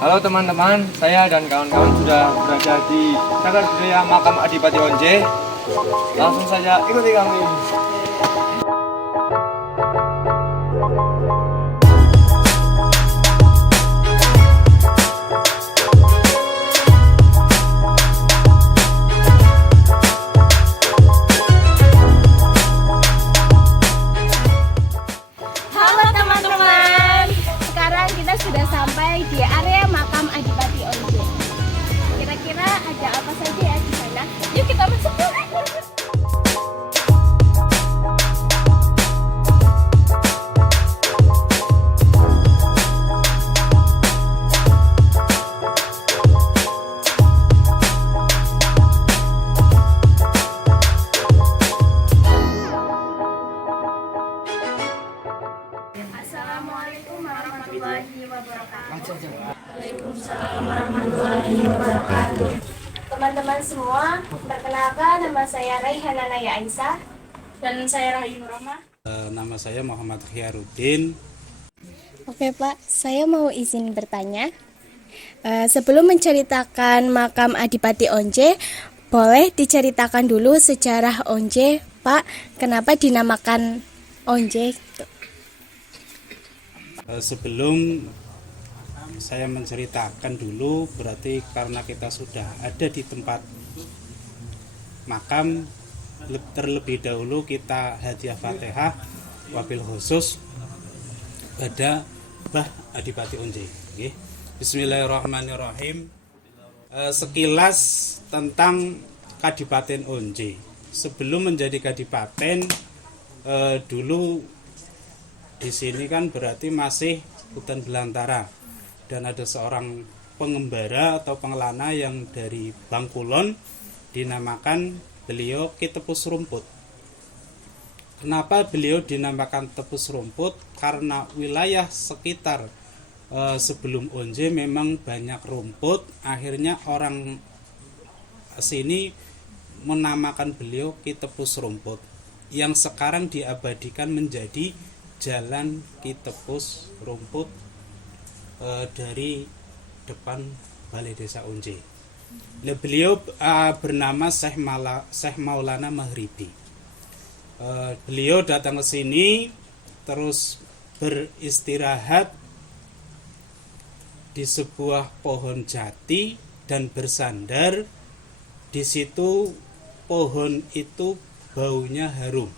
Halo teman-teman, saya dan kawan-kawan sudah berada di Cagar Budaya Makam Adipati Onje. Langsung saja ikuti kami. Halo teman-teman, sekarang kita sudah sampai di area makam Adipati Onje. Kira-kira ada apa saja ya di sana? Yuk kita masuk. Assalamualaikum warahmatullahi wabarakatuh. Waalaikumsalam warahmatullahi wabarakatuh. Teman-teman semua, perkenalkan nama saya Raihana Naya Aisyah dan saya Rahayu Nurama. Nama saya Muhammad Khiyarudin. Oke Pak, saya mau izin bertanya. Sebelum menceritakan makam Adipati Onje, boleh diceritakan dulu sejarah Onje, Pak. Kenapa dinamakan Onje? Sebelum saya menceritakan dulu, berarti karena kita sudah ada di tempat makam, terlebih dahulu kita hadiah Fatihah wabil khusus pada Mbah Adipati Onje. Bismillahirrahmanirrahim. Sekilas tentang Kadipaten Onje. Sebelum menjadi kadipaten, dulu di sini kan berarti masih hutan belantara, dan ada seorang pengembara atau pengelana yang dari Bangkulon, dinamakan beliau Ki Tepus Rumput. Kenapa beliau dinamakan Tepus Rumput? Karena wilayah sekitar sebelum Onje memang banyak rumput, akhirnya orang sini menamakan beliau Ki Tepus Rumput, yang sekarang diabadikan menjadi Jalan Ki Tepus Rumput dari depan Balai Desa Onje. Beliau bernama Syekh Maulana Maghribi. Beliau datang ke sini terus beristirahat di sebuah pohon jati dan bersandar. Di situ pohon itu baunya harum.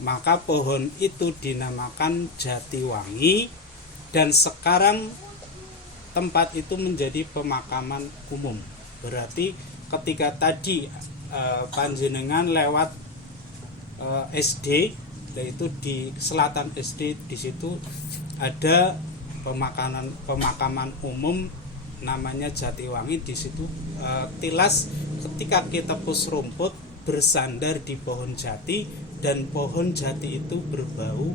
Maka pohon itu dinamakan Jatiwangi, dan sekarang tempat itu menjadi pemakaman umum. Berarti ketika tadi panjenengan lewat SD, yaitu di selatan SD, di situ ada pemakaman umum namanya Jatiwangi. Di situ tilas ketika kita Tepus Rumput bersandar di pohon jati, dan pohon jati itu berbau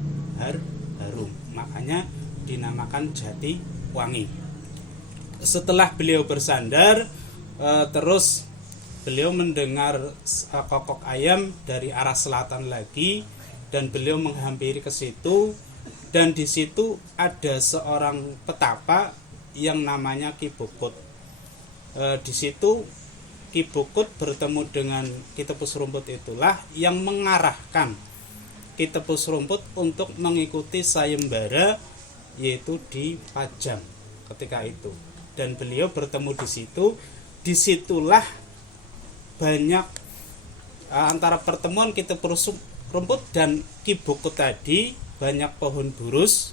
harum, makanya dinamakan Jatiwangi. Setelah beliau bersandar, terus beliau mendengar kokok ayam dari arah selatan lagi, dan beliau menghampiri ke situ, dan di situ ada seorang petapa yang namanya Ki Bukut. Di situ Ki Bukut bertemu dengan Ki Tepus Rumput, itulah yang mengarahkan Ki Tepus Rumput untuk mengikuti sayembara, yaitu di Pajang ketika itu. Dan beliau bertemu di situ. Disitulah banyak antara pertemuan Ki Tepus Rumput dan Ki Bukut tadi, banyak pohon burus.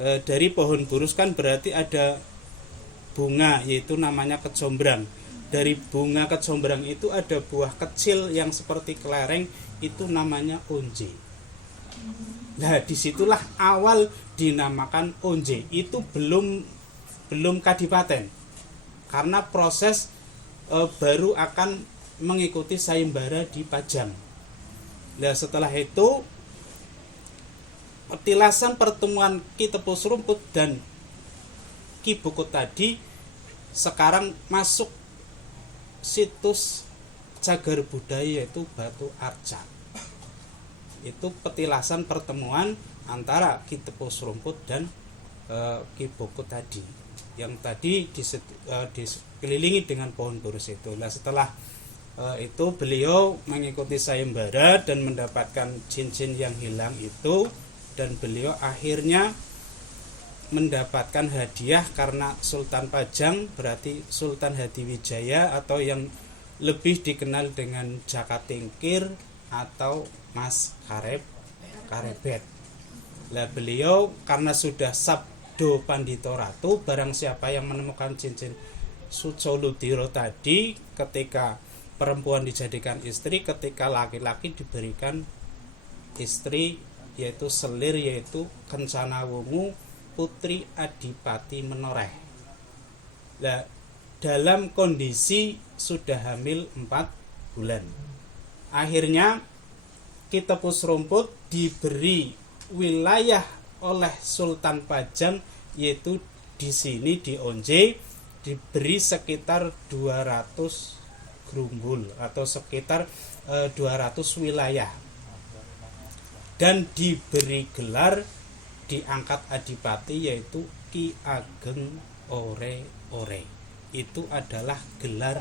Dari pohon burus kan berarti ada bunga, yaitu namanya kecombrang. Dari bunga kecombrang itu ada buah kecil yang seperti kelereng, itu namanya onje. Nah, disitulah awal dinamakan Onje. Itu belum kadipaten, karena proses baru akan mengikuti sayembara di Pajang. Nah, setelah itu petilasan pertemuan Ki Tepus Rumput dan Ki Bukut tadi sekarang masuk situs cagar budaya, yaitu Batu Arca. Itu petilasan pertemuan antara Ki Tepus Rumput dan Ki Bukut tadi. yang tadi dikelilingi dengan pohon burus itu. Nah, setelah itu beliau mengikuti sayembara dan mendapatkan cincin yang hilang itu, dan beliau akhirnya mendapatkan hadiah karena Sultan Pajang, berarti Sultan Hadiwijaya atau yang lebih dikenal dengan Jaka Tingkir atau Mas Karebet. Nah, beliau karena sudah sabdo Pandito Ratu, barang siapa yang menemukan cincin Sucoludiro tadi, ketika perempuan dijadikan istri, ketika laki-laki diberikan istri, yaitu selir, yaitu Kencana Wungu putri Adipati Menoreh. Nah, dalam kondisi sudah hamil 4 bulan, akhirnya Ki Tepus Rumput diberi wilayah oleh Sultan Pajang, yaitu di sini di Onje diberi sekitar 200 grumbul atau sekitar 200 wilayah, dan diberi gelar, diangkat adipati, yaitu Ki Ageng Ore-Ore. Itu adalah gelar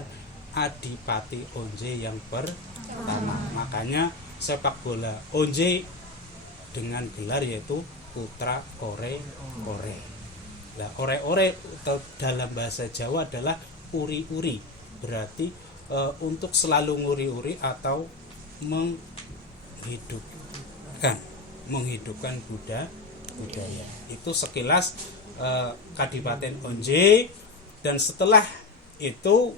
Adipati Onje yang pertama. Makanya sepak bola Onje dengan gelar yaitu Putra Ore-Ore. Nah, ore-ore dalam bahasa Jawa adalah uri-uri, berarti untuk selalu nguri-uri atau menghidupkan budaya. Itu sekilas Kadipaten Onje. Dan setelah itu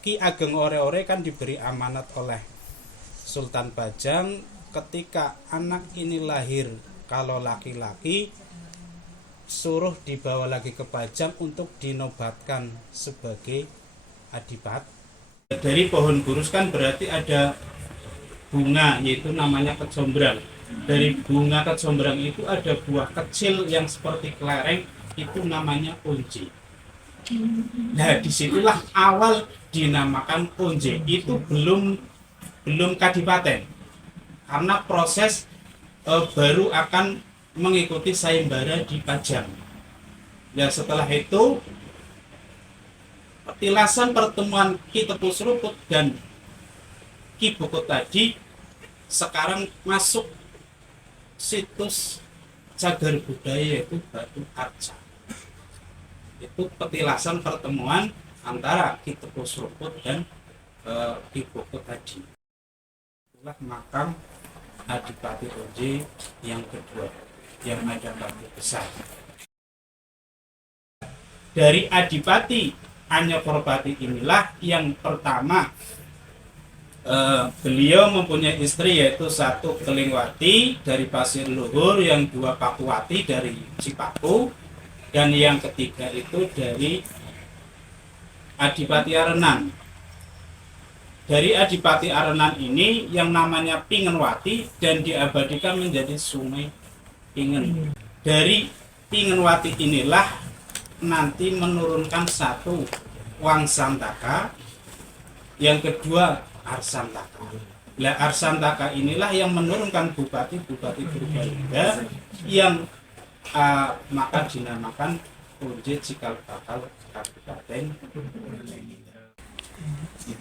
Ki Ageng Ore-Ore kan diberi amanat oleh Sultan Pajang, ketika anak ini lahir kalau laki-laki suruh dibawa lagi ke Pajang untuk dinobatkan sebagai adipati. Dari pohon burus kan berarti ada bunga, yaitu namanya kecombrang. Dari bunga kecombrang itu ada buah kecil yang seperti kelereng, itu namanya onje. Nah, disitulah awal dinamakan onje. Itu belum kadipaten, karena proses baru akan mengikuti sayembara di Pajang. Nah, setelah itu petilasan pertemuan Ki Tepus Rumput dan Ki Bokut tadi sekarang masuk situs cagar budaya, yaitu Batu Arca. Itu petilasan pertemuan antara Ki Tepus Rumput dan Ki Bokut tadi. Itulah makam Adipati Onje yang kedua, yang ada batu besar. Dari Adipati Anyaporpati inilah yang pertama beliau mempunyai istri, yaitu satu Kelingwati dari Pasir Luhur, yang dua Pakuwati dari Cipaku, dan yang ketiga itu dari Adipati Arenan. Dari Adipati Arenan ini yang namanya Pingenwati dan diabadikan menjadi Sungai Pingen. Dari Pingenwati inilah nanti menurunkan satu Wangsantaka, yang kedua Arsantaka. Nah, Arsantaka inilah yang menurunkan bupati-bupati Purbalingga yang maka dinamakan Onje Cikal Bakal Kabupaten Purbalingga.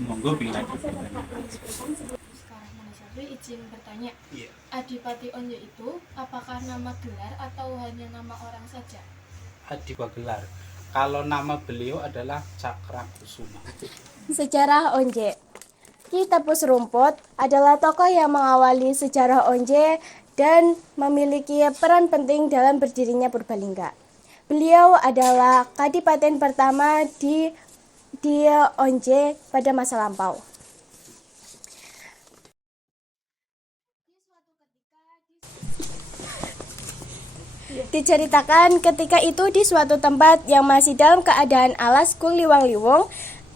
Monggo bila izin bertanya, Adipati Onje itu apakah nama gelar atau hanya nama orang saja? Adipati gelar. Kalau nama beliau adalah Cakrakusuma. Sejarah Onje. Ki Tepus Rumput adalah tokoh yang mengawali sejarah Onje dan memiliki peran penting dalam berdirinya Purbalingga. Beliau adalah kadipaten pertama di Onje pada masa lampau. Diceritakan ketika itu di suatu tempat yang masih dalam keadaan alas kuliwang-liwung,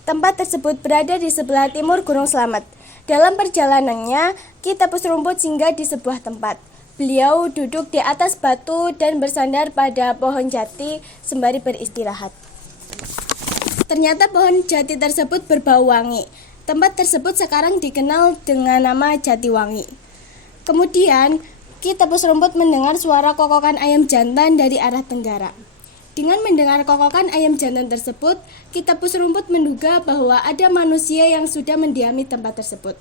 tempat tersebut berada di sebelah timur Gunung Slamet. Dalam perjalanannya, Ki Tepus Rumput singgah di sebuah tempat. Beliau duduk di atas batu dan bersandar pada pohon jati sembari beristirahat. Ternyata pohon jati tersebut berbau wangi. Tempat tersebut sekarang dikenal dengan nama Jatiwangi. Kemudian, Ki Tepus Rumput mendengar suara kokokan ayam jantan dari arah tenggara. Dengan mendengar kokokan ayam jantan tersebut, Ki Tepus Rumput menduga bahwa ada manusia yang sudah mendiami tempat tersebut.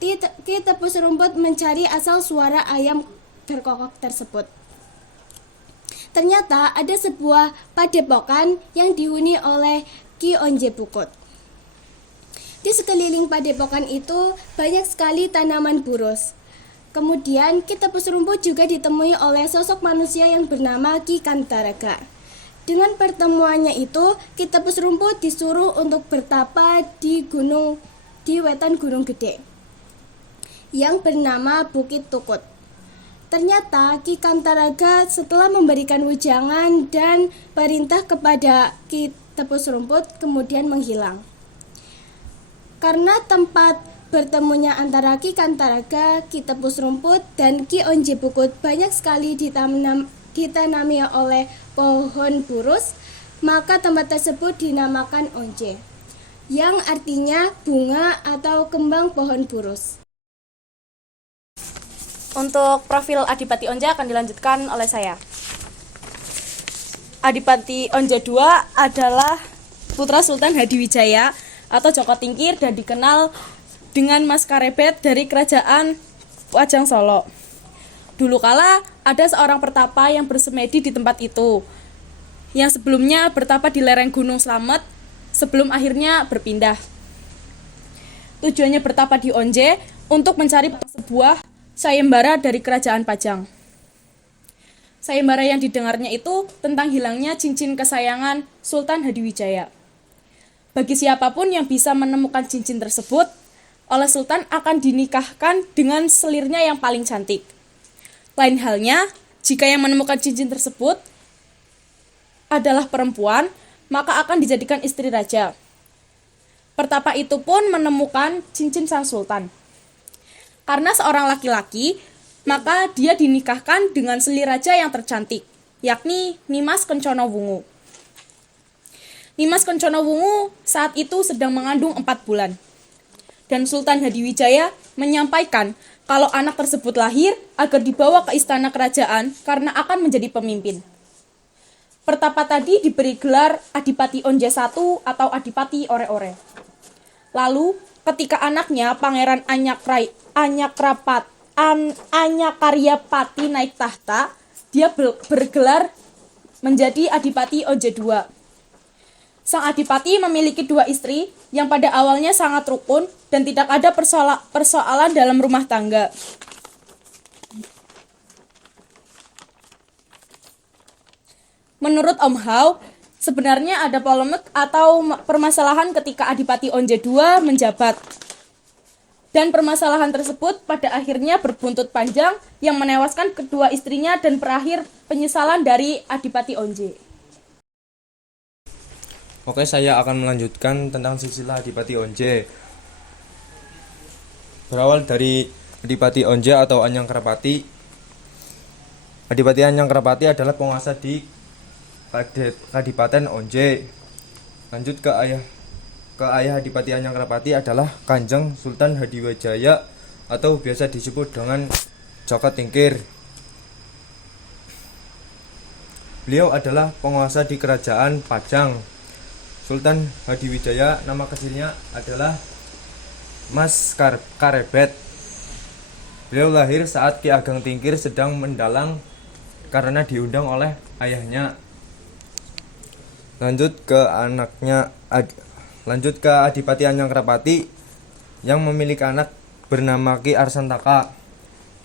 Ki Tepus Rumput mencari asal suara ayam berkokok tersebut. Ternyata ada sebuah padepokan yang dihuni oleh Ki Onje Bukut. Di sekeliling padepokan itu banyak sekali tanaman burus. Kemudian Ki Tepus Rumput juga ditemui oleh sosok manusia yang bernama Ki Kantaraga. Dengan pertemuannya itu, Ki Tepus Rumput disuruh untuk bertapa di wetan Gunung Gede yang bernama Bukit Tukut. Ternyata Ki Kantaraga setelah memberikan wejangan dan perintah kepada Ki Tepus Rumput kemudian menghilang. Karena tempat bertemunya antara Ki Kantaraga, Ki Tepus Rumput, dan Ki Onje Bukut banyak sekali ditanami oleh pohon burus, maka tempat tersebut dinamakan Onje, yang artinya bunga atau kembang pohon burus. Untuk profil Adipati Onje akan dilanjutkan oleh saya. Adipati Onje II adalah putra Sultan Hadiwijaya atau Joko Tingkir dan dikenal dengan Mas Karebet dari Kerajaan Pajang Solo. Dulu kala ada seorang pertapa yang bersemedi di tempat itu, yang sebelumnya bertapa di lereng Gunung Slamet sebelum akhirnya berpindah. Tujuannya bertapa di Onje untuk mencari sebuah sayembara dari Kerajaan Pajang. Sayembara yang didengarnya itu tentang hilangnya cincin kesayangan Sultan Hadiwijaya. Bagi siapapun yang bisa menemukan cincin tersebut, oleh Sultan akan dinikahkan dengan selirnya yang paling cantik. Lain halnya, jika yang menemukan cincin tersebut adalah perempuan, maka akan dijadikan istri raja. Pertapa itu pun menemukan cincin sang sultan. Karena seorang laki-laki, maka dia dinikahkan dengan selir raja yang tercantik, yakni Nimas Kencana Wungu. Nimas Kencana Wungu saat itu sedang mengandung 4 bulan. Dan Sultan Hadiwijaya menyampaikan kalau anak tersebut lahir agar dibawa ke istana kerajaan karena akan menjadi pemimpin. Pertapa tadi diberi gelar Adipati Onje I atau Adipati Ore-Ore. Lalu, ketika anaknya Pangeran Anyakaryapati naik tahta, dia bergelar menjadi Adipati Onje II. Sang adipati memiliki 2 istri yang pada awalnya sangat rukun dan tidak ada persoalan dalam rumah tangga. Menurut Om Hao, sebenarnya ada polemik atau permasalahan ketika Adipati Onje II menjabat. Dan permasalahan tersebut pada akhirnya berbuntut panjang yang menewaskan kedua istrinya dan berakhir penyesalan dari Adipati Onje. Oke, saya akan melanjutkan tentang silsilah Adipati Onje. Berawal dari Adipati Onje atau Anyangkrapati. Adipati Anyangkrapati adalah penguasa di Kadipaten Onje. Lanjut ke ayah Adipati Anyangkrapati adalah Kanjeng Sultan Hadiwijaya atau biasa disebut dengan Joko Tingkir. Beliau adalah penguasa di Kerajaan Pajang. Sultan Hadiwijaya nama kecilnya adalah Mas Karebet. Beliau lahir saat Ki Ageng Tingkir sedang mendalang karena diundang oleh ayahnya. Lanjut ke Adipati Anyangkrapati yang memiliki anak bernama Ki Arsantaka.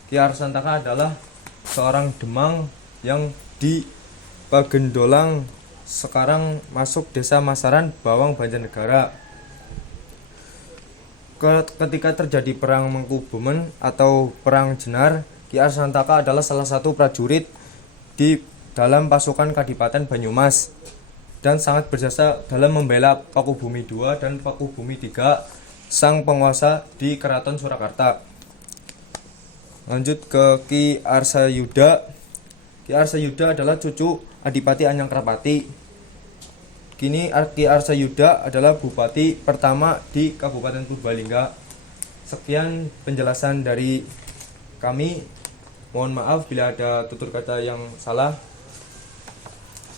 Ki Arsantaka adalah seorang Demang yang di Pagendolang, sekarang masuk Desa Masaran, Bawang, Banjarnegara. Ketika terjadi perang Mangkubumen atau perang Jenar, Ki Arsantaka adalah salah satu prajurit di dalam pasukan Kadipaten Banyumas dan sangat berjasa dalam membela Pakubumi II dan Pakubumi III, sang penguasa di Keraton Surakarta. Lanjut ke Ki Arsayuda. Ki Arsayuda adalah cucu Adipati Anyangkrapati. Kini Ki Arsayuda adalah bupati pertama di Kabupaten Purbalingga. Sekian penjelasan dari kami. Mohon maaf bila ada tutur kata yang salah.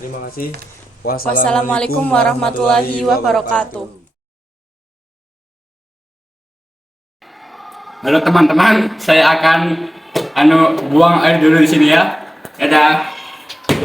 Terima kasih. Wassalamualaikum warahmatullahi wabarakatuh. Halo teman-teman, saya akan buang air dulu di sini ya. Dadah.